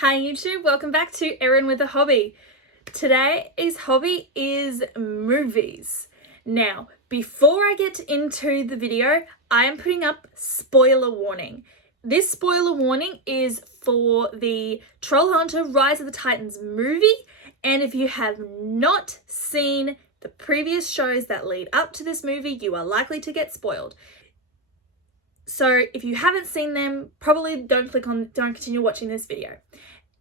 Hi YouTube, welcome back to Erin with a Hobby. Today's hobby is movies. Now, before I get into the video, I am putting up spoiler warning. This spoiler warning is for the Trollhunter Rise of the Titans movie, and if you have not seen the previous shows that lead up to this movie, you are likely to get spoiled. So if you haven't seen them, probably don't continue watching this video.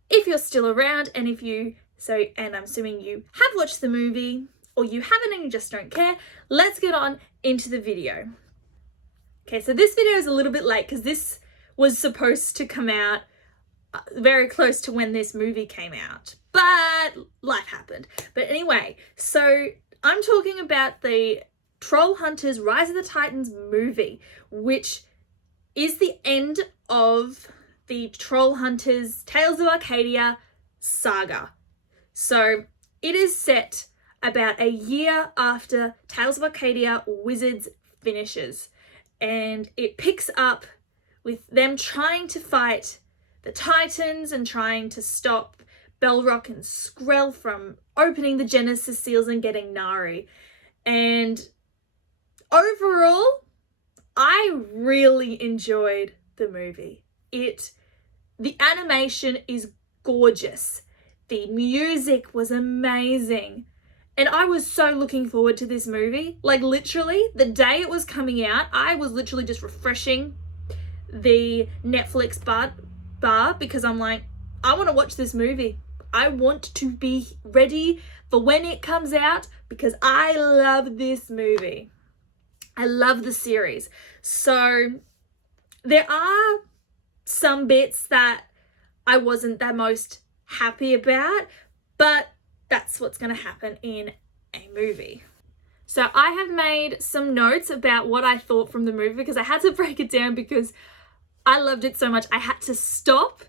If you're still around and and I'm assuming you have watched the movie or you haven't and you just don't care, let's get on into the video. Okay, so this video is a little bit late because this was supposed to come out very close to when this movie came out, but life happened. But anyway, so I'm talking about the Trollhunters Rise of the Titans movie, which is the end of the Trollhunters Tales of Arcadia saga. So it is set about a year after Tales of Arcadia Wizards finishes, and it picks up with them trying to fight the Titans and trying to stop Belrock and Skrell from opening the Genesis seals and getting Nari. And overall, I really enjoyed the movie. The animation is gorgeous. The music was amazing. And I was so looking forward to this movie. Like literally, the day it was coming out, I was literally just refreshing the Netflix bar because I'm like, I want to watch this movie. I want to be ready for when it comes out because I love this movie. I love the series. So there are some bits that I wasn't the most happy about, but that's what's going to happen in a movie. So I have made some notes about what I thought from the movie because I had to break it down because I loved it so much. I had to stop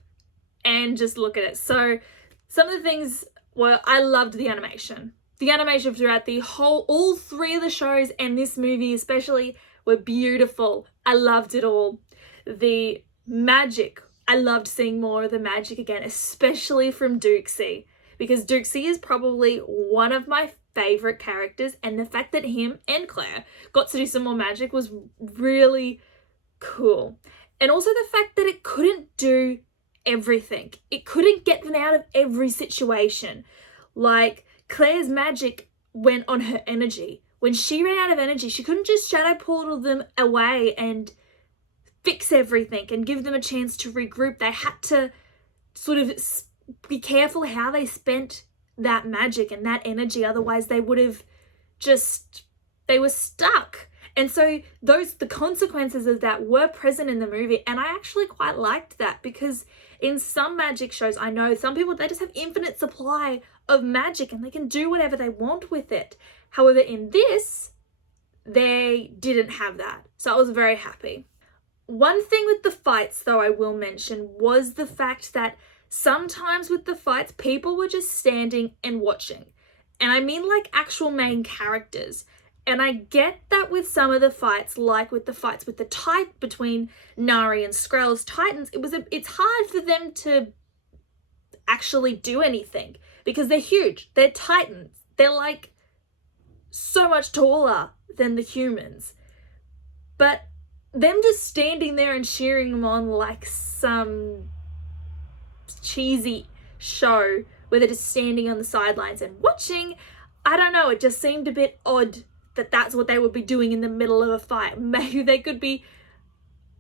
and just look at it. So some of the things were, I loved the animation. The animation throughout all three of the shows and this movie especially were beautiful. I loved it all. The magic, I loved seeing more of the magic again, especially from Dukesy, because Dukesy is probably one of my favorite characters, and the fact that him and Claire got to do some more magic was really cool. And also the fact that it couldn't do everything. It couldn't get them out of every situation. Like, Claire's magic went on her energy. When she ran out of energy, she couldn't just shadow portal them away and fix everything and give them a chance to regroup. They had to sort of be careful how they spent that magic and that energy. Otherwise, they would have they were stuck. And so the consequences of that were present in the movie. And I actually quite liked that because in some magic shows, I know some people, they just have infinite supply of magic and they can do whatever they want with it. However, in this, they didn't have that. So I was very happy. One thing with the fights, though, I will mention was the fact that sometimes with the fights, people were just standing and watching. And I mean like actual main characters. And I get that with some of the fights, like with the fights with between Nari and Skrell's Titans, it's hard for them to actually do anything because they're huge. They're Titans. They're like so much taller than the humans. But them just standing there and cheering them on like some cheesy show where they're just standing on the sidelines and watching, I don't know, it just seemed a bit odd that that's what they would be doing in the middle of a fight. Maybe they could be,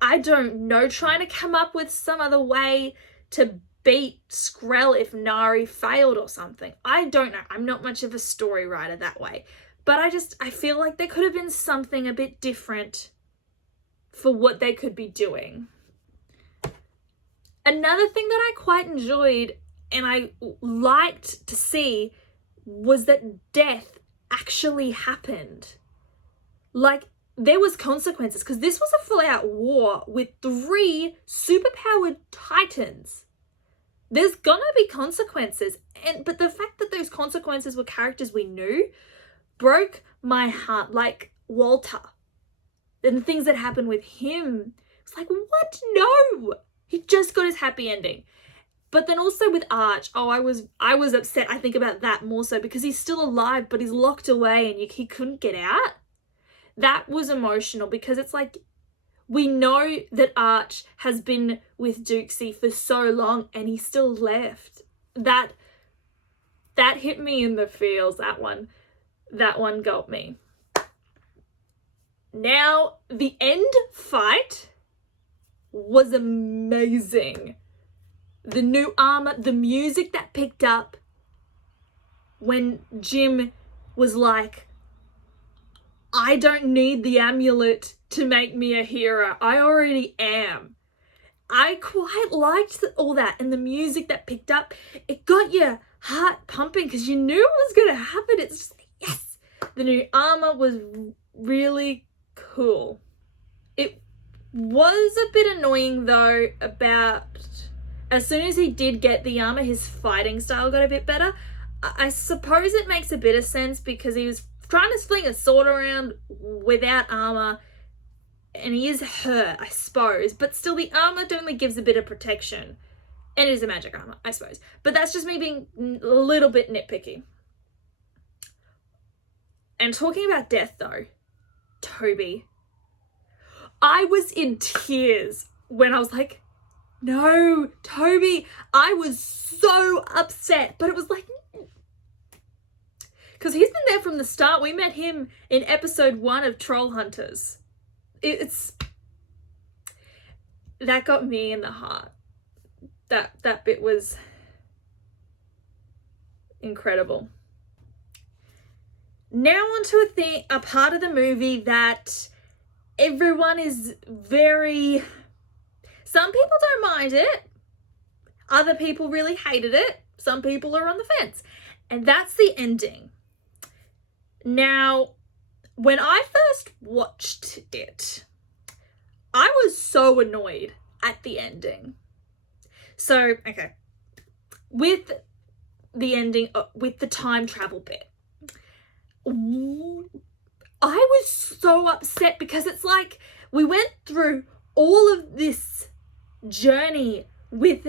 I don't know, trying to come up with some other way to beat Skrell if Nari failed or something. I don't know. I'm not much of a story writer that way. But I feel like there could have been something a bit different for what they could be doing. Another thing that I quite enjoyed and I liked to see was that death actually happened. Like, there was consequences because this was a full-out war with 3 superpowered Titans. There's gonna be consequences, but the fact that those consequences were characters we knew broke my heart. Like Walter and the things that happened with him. It's like, what? No! He just got his happy ending. But then also with Arch, I was upset, I think, about that more so because he's still alive, but he's locked away and he couldn't get out. That was emotional because it's like, we know that Arch has been with Dukesy for so long and he's still left. That hit me in the feels, that one. That one got me. Now, the end fight was amazing. The new armor, the music that picked up when Jim was like, I don't need the amulet to make me a hero. I already am. I quite liked all that. And the music that picked up, it got your heart pumping because you knew it was going to happen. It's just, yes. The new armor was really cool. It was a bit annoying though about, as soon as he did get the armor, his fighting style got a bit better. I suppose it makes a bit of sense because he was trying to sling a sword around without armor and he is hurt, I suppose, but still the armor definitely gives a bit of protection. And it is a magic armor, I suppose. But that's just me being a little bit nitpicky. And talking about death though, Toby. I was in tears when I was like, no, Toby. I was so upset, but it was like, because he's been there from the start. We met him in episode 1 of Trollhunters. That got me in the heart. That bit was incredible. Now onto a part of the movie that everyone is very, some people don't mind it. Other people really hated it. Some people are on the fence. And that's the ending. Now, when I first watched it, I was so annoyed at the ending. So, okay, with the ending, with the time travel bit, I was so upset because it's like we went through all of this journey with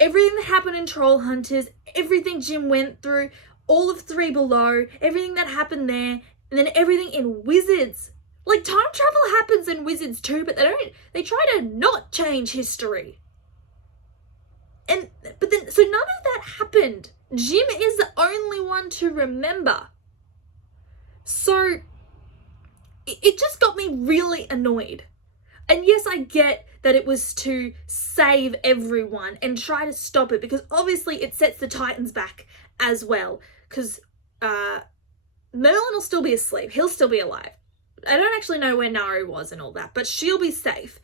everything that happened in Trollhunters, everything Jim went through, all of Three Below, everything that happened there, and then everything in Wizards. Like, time travel happens in Wizards too, but they try to not change history. But then, so none of that happened. Jim is the only one to remember. So it just got me really annoyed. And yes, I get that it was to save everyone and try to stop it, because obviously it sets the Titans back as well. Because Merlin will still be asleep. He'll still be alive. I don't actually know where Naru was and all that, but she'll be safe.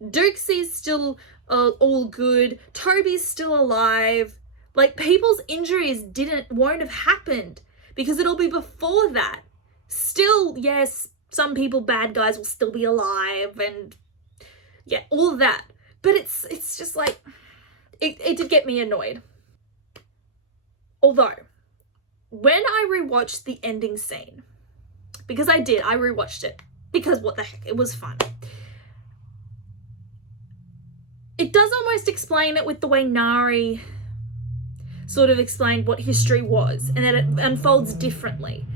Dukesy's still all good. Toby's still alive. Like, people's injuries won't have happened because it'll be before that. Still, yes, some people, bad guys, will still be alive and yeah, all of that. But it's just like, it did get me annoyed. Although, when I rewatched the ending scene, because I rewatched it because what the heck, it was fun. It does almost explain it with the way Nari sort of explained what history was, and that it unfolds differently.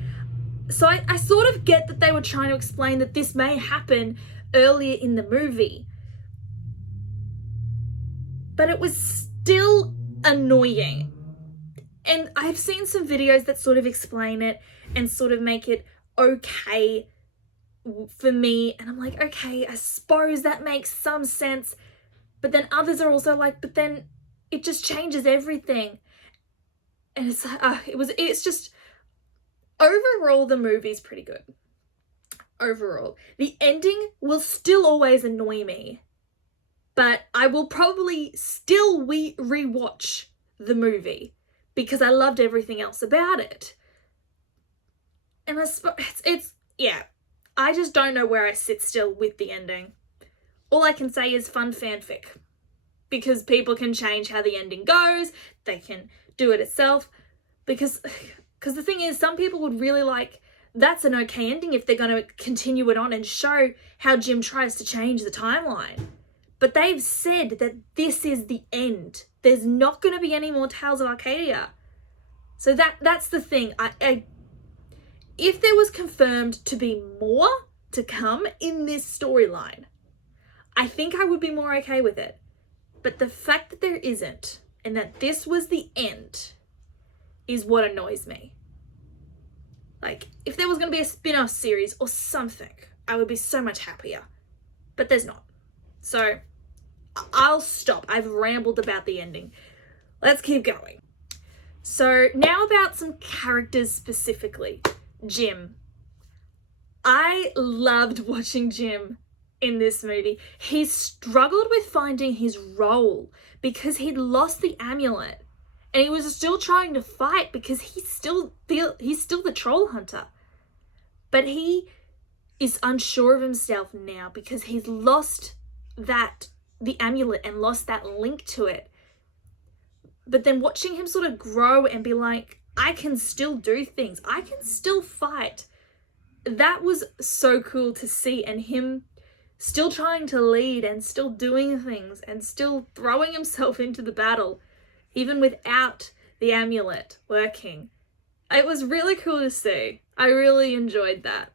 So I sort of get that they were trying to explain that this may happen earlier in the movie. But it was still annoying. And I've seen some videos that sort of explain it and sort of make it okay for me. And I'm like, okay, I suppose that makes some sense. But then others are also like, but then it just changes everything. And it's like, it's just, overall, the movie's pretty good. Overall. The ending will still always annoy me. But I will probably still rewatch the movie because I loved everything else about it. And I suppose yeah, I just don't know where I sit still with the ending. All I can say is fun fanfic, because people can change how the ending goes. They can do it itself, because the thing is, some people would really like, that's an okay ending if they're going to continue it on and show how Jim tries to change the timeline. But they've said that this is the end. There's not going to be any more Tales of Arcadia. So that's the thing. If there was confirmed to be more to come in this storyline, I think I would be more okay with it. But the fact that there isn't, and that this was the end, is what annoys me. Like, if there was going to be a spin-off series or something, I would be so much happier. But there's not. So, I'll stop. I've rambled about the ending. Let's keep going. So, now about some characters specifically. Jim. I loved watching Jim in this movie. He struggled with finding his role because he'd lost the amulet. And he was still trying to fight because he's still the troll hunter. But he is unsure of himself now because he's lost the amulet and lost that link to it. But then watching him sort of grow and be like, I can still do things. I can still fight. That was so cool to see. And him still trying to lead and still doing things and still throwing himself into the battle, even without the amulet working. It was really cool to see. I really enjoyed that.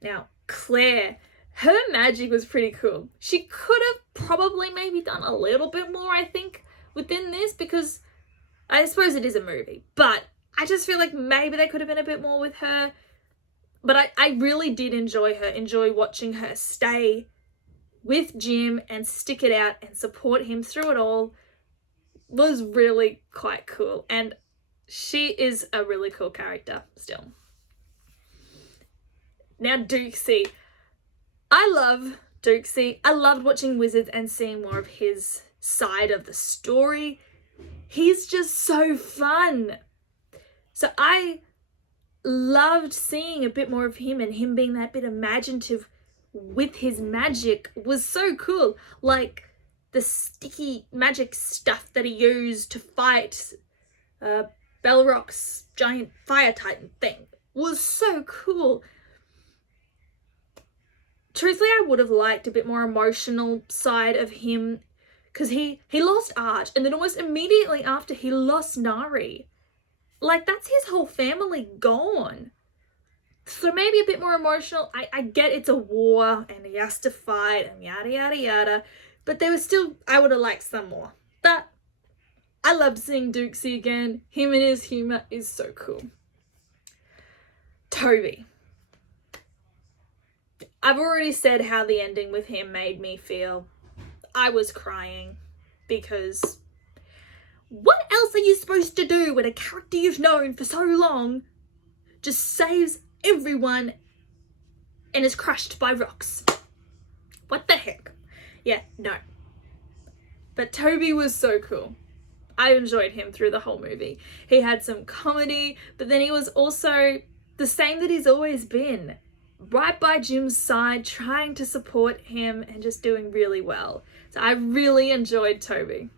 Now, Claire, her magic was pretty cool. She could have probably maybe done a little bit more, I think, within this, because I suppose it is a movie, but I just feel like maybe they could have been a bit more with her. But I really did enjoy watching her stay with Jim and stick it out and support him through it all. Was really quite cool, and she is a really cool character still. Now, Dukesy. I love Dukesy. I loved watching Wizards and seeing more of his side of the story. He's just so fun. So I loved seeing a bit more of him, and him being that bit imaginative with his magic was so cool. Like the sticky magic stuff that he used to fight Belrock's giant fire titan thing was so cool. Truthfully, I would have liked a bit more emotional side of him, because he lost Arch, and then almost immediately after he lost Nari. Like, that's his whole family gone. So maybe a bit more emotional. I get it's a war and he has to fight and yada yada yada, but there was still, I would have liked some more. But I loved seeing Dukesy again. Him and his humor is so cool. Toby. I've already said how the ending with him made me feel. I was crying because what else are you supposed to do when a character you've known for so long just saves everyone and is crushed by rocks? What the heck? Yeah, no. But Toby was so cool. I enjoyed him through the whole movie. He had some comedy, but then he was also the same that he's always been. Right by Jim's side, trying to support him and just doing really well. So I really enjoyed Toby.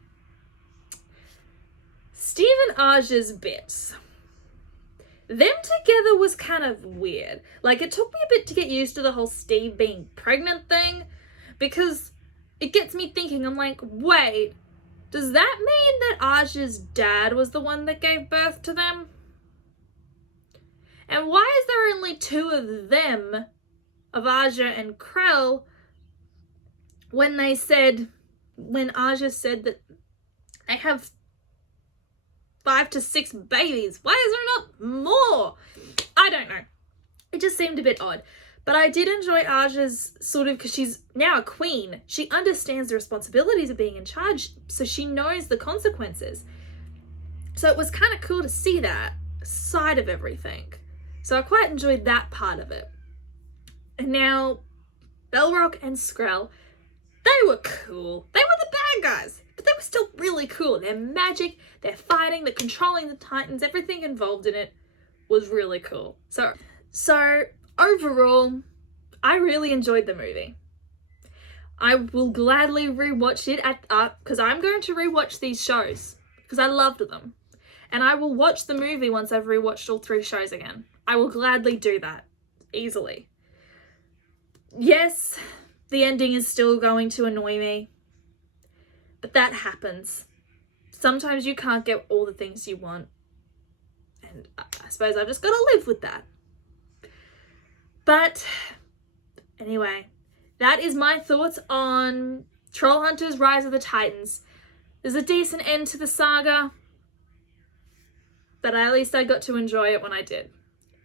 Steve and Aja's bits. Them together was kind of weird. Like, it took me a bit to get used to the whole Steve being pregnant thing, because it gets me thinking, I'm like, wait, does that mean that Aja's dad was the one that gave birth to them? And why is there only two of them, of Aja and Krell, when Aja said that they have 5 to 6 babies? Why is there not more? I don't know. It just seemed a bit odd. But I did enjoy Aja's sort of, because she's now a queen. She understands the responsibilities of being in charge, so she knows the consequences. So it was kind of cool to see that side of everything. So I quite enjoyed that part of it. And now, Belrock and Skrell, they were cool. They were the bad guys, but they were still really cool. Their magic, their fighting, their controlling the Titans, everything involved in it was really cool. So overall, I really enjoyed the movie. I will gladly rewatch it because I'm going to rewatch these shows because I loved them. And I will watch the movie once I've rewatched all 3 shows again. I will gladly do that easily. Yes, the ending is still going to annoy me. But that happens. Sometimes you can't get all the things you want. And I suppose I've just got to live with that. But anyway, that is my thoughts on Trollhunters Rise of the Titans. There's a decent end to the saga, but at least I got to enjoy it when I did.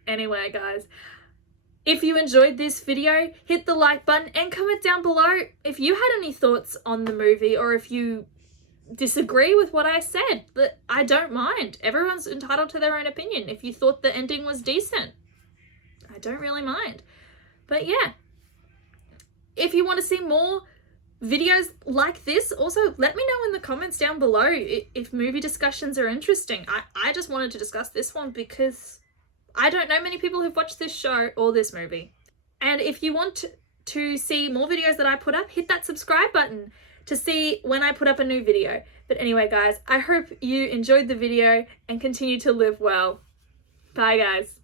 Anyway, guys, if you enjoyed this video, hit the like button and comment down below if you had any thoughts on the movie, or if you disagree with what I said. But I don't mind. Everyone's entitled to their own opinion. If you thought the ending was decent, I don't really mind. But yeah, if you want to see more videos like this, also let me know in the comments down below if movie discussions are interesting. I just wanted to discuss this one because I don't know many people who've watched this show or this movie. And if you want to see more videos that I put up, hit that subscribe button to see when I put up a new video. But anyway, guys, I hope you enjoyed the video and continue to live well. Bye, guys.